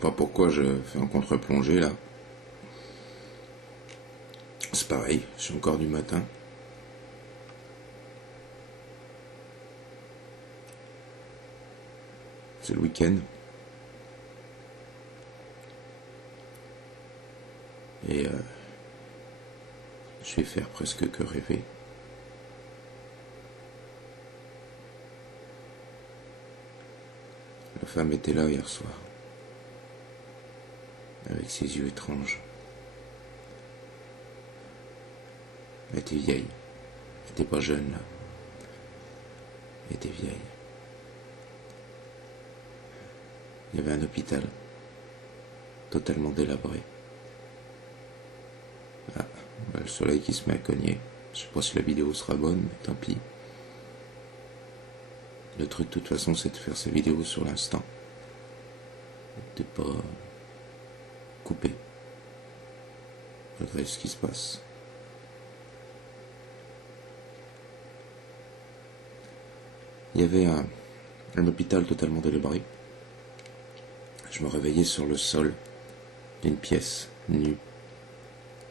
pas pourquoi je fais un contre-plongée là. C'est pareil, je suis encore du matin. C'est le week-end. Et je vais faire presque que rêver. La femme était là hier soir, avec ses yeux étranges. Elle était vieille. Elle était pas jeune là. Elle était vieille. Il y avait un hôpital, totalement délabré. Ah, le soleil qui se met à cogner. Je sais pas si la vidéo sera bonne, mais tant pis. Le truc de toute façon c'est de faire ces vidéos sur l'instant. De pas couper. Malgré ce qui se passe. Il y avait un hôpital totalement délabré. Je me réveillais sur le sol d'une pièce, nue.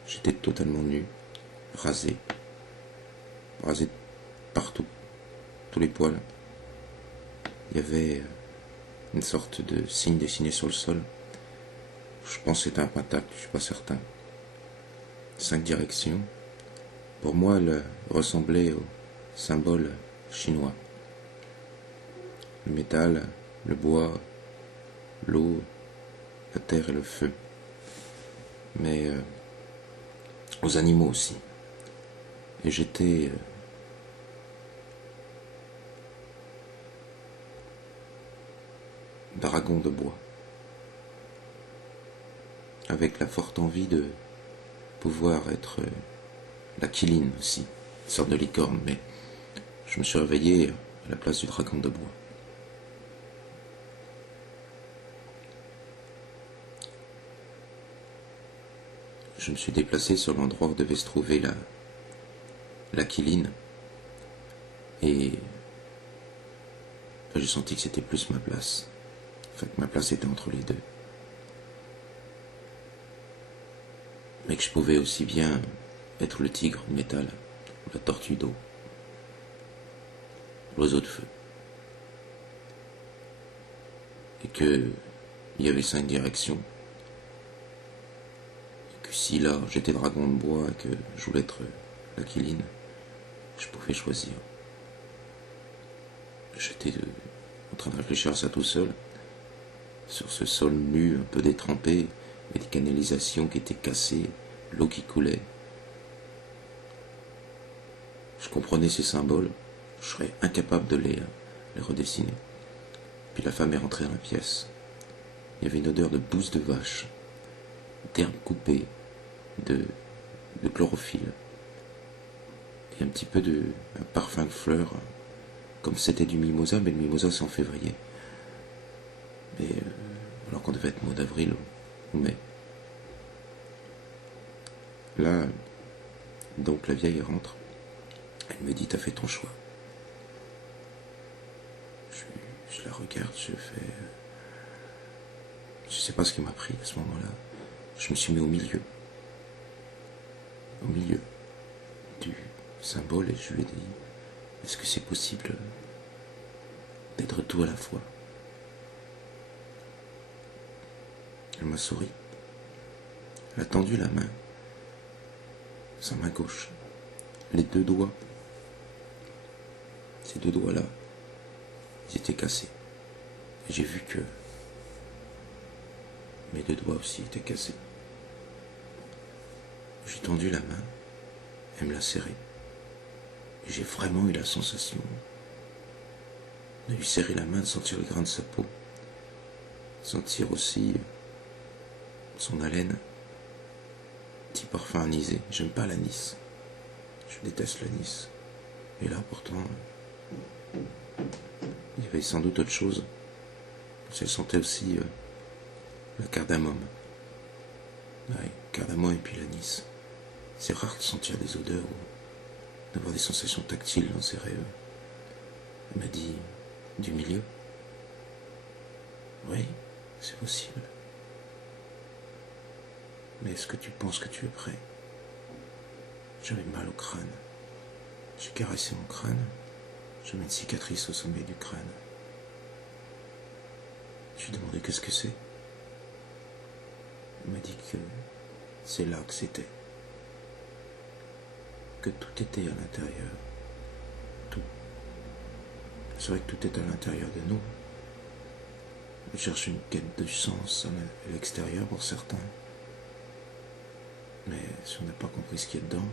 J'étais totalement nu, rasé partout, tous les poils. Il y avait une sorte de signe dessiné sur le sol. Je pense que c'était un pentacle, je suis pas certain. 5 directions. Pour moi, elle ressemblait au symbole chinois. Le métal, le bois, l'eau, la terre et le feu. Mais aux animaux aussi. Et j'étais dragon de bois, avec la forte envie de pouvoir être l'Aquiline aussi, une sorte de licorne, mais je me suis réveillé à la place du dragon de bois. Je me suis déplacé sur l'endroit où devait se trouver l'Aquiline, et j'ai senti que c'était plus ma place. Enfin, que ma place était entre les deux. Mais que je pouvais aussi bien être le tigre de métal, ou la tortue d'eau, l'oiseau de feu. Et que il y avait 5 directions. Et que si là j'étais dragon de bois et que je voulais être l'Aquiline, je pouvais choisir. J'étais en train de réfléchir à ça tout seul, sur ce sol nu, un peu détrempé, et des canalisations qui étaient cassées, l'eau qui coulait. Je comprenais ces symboles, je serais incapable de les redessiner. Puis la femme est rentrée dans la pièce. Il y avait une odeur de bouse de vache, d'herbe coupée, de chlorophylle, et un petit peu un parfum de fleurs, comme c'était du mimosa, mais le mimosa c'est en février. Mais alors qu'on devait être mois d'avril ou mai. Là, donc la vieille rentre. Elle me dit, t'as fait ton choix. Je la regarde, je fais... Je sais pas ce qui m'a pris à ce moment-là. Je me suis mis au milieu du symbole, et je lui ai dit, est-ce que c'est possible d'être tout à la fois? Elle m'a souri. Elle a tendu la main, sa main gauche, les 2 doigts. Ces 2 doigts-là, ils étaient cassés. Et j'ai vu que mes 2 doigts aussi étaient cassés. J'ai tendu la main, elle me l'a serrée. Et j'ai vraiment eu la sensation de lui serrer la main, de sentir le grain de sa peau, de sentir aussi son haleine, petit parfum anisé. J'aime pas l'anis, je déteste l'anis. Et là pourtant, il y avait sans doute autre chose. Je sentais aussi le cardamome. Ouais, cardamome et puis l'anis. C'est rare de sentir des odeurs ou d'avoir des sensations tactiles dans ses rêves. Elle m'a dit, du milieu? Oui, c'est possible. Mais est-ce que tu penses que tu es prêt? J'avais mal au crâne. J'ai caressé mon crâne. J'avais une cicatrice au sommet du crâne. Je lui ai demandé qu'est-ce que c'est. Il m'a dit que c'est là que c'était. Que tout était à l'intérieur. Tout. C'est vrai que tout est à l'intérieur de nous. On cherche une quête de sens à l'extérieur pour certains. Mais si on n'a pas compris ce qu'il y a dedans,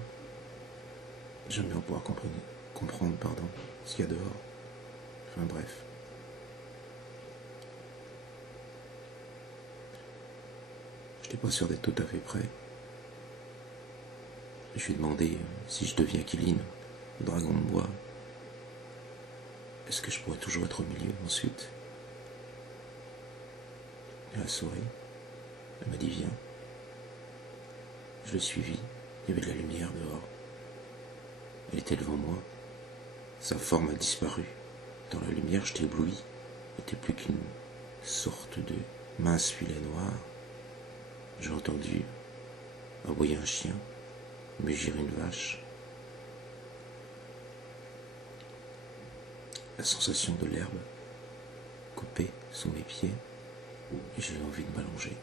jamais on pourra comprendre ce qu'il y a dehors. Enfin bref. Je n'étais pas sûr d'être tout à fait prêt. Je lui ai demandé si je deviens Kilin, le dragon de bois. Est-ce que je pourrais toujours être au milieu ensuite? Elle a souri. Elle m'a dit viens. Je l'ai suivi. Il y avait de la lumière dehors. Elle était devant moi. Sa forme a disparu. Dans la lumière, j'étais ébloui. Il n'était plus qu'une sorte de mince filet noir. J'ai entendu aboyer un chien, mugir une vache. La sensation de l'herbe coupée sous mes pieds, et j'ai eu envie de m'allonger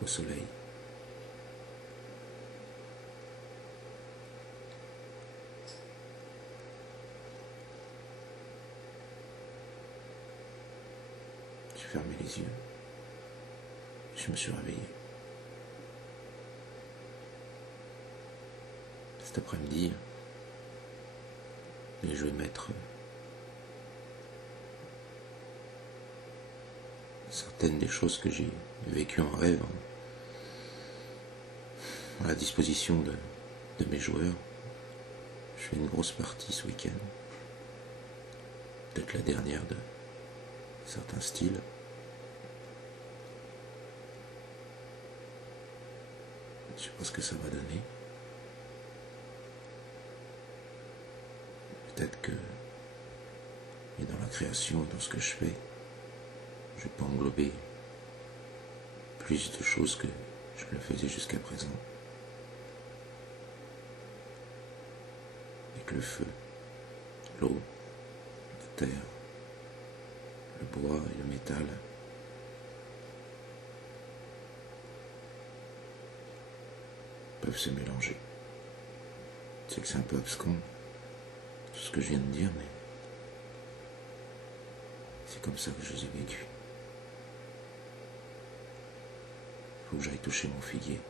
au soleil. J'ai fermé les yeux. Je me suis réveillé. Cet après-midi, je vais mettre certaines des choses que j'ai vécues en rêve à la disposition de mes joueurs. Je fais une grosse partie ce week-end. Peut-être la dernière de certains styles. Je sais pas ce que ça va donner. Peut-être que, et dans la création et dans ce que je fais, je vais pas englober plus de choses que je le faisais jusqu'à présent. Avec le feu, l'eau, la terre, le bois et le métal. Peuvent se mélanger. C'est que c'est un peu abscon, tout ce que je viens de dire, mais c'est comme ça que je les ai vécus. Faut que j'aille toucher mon figuier.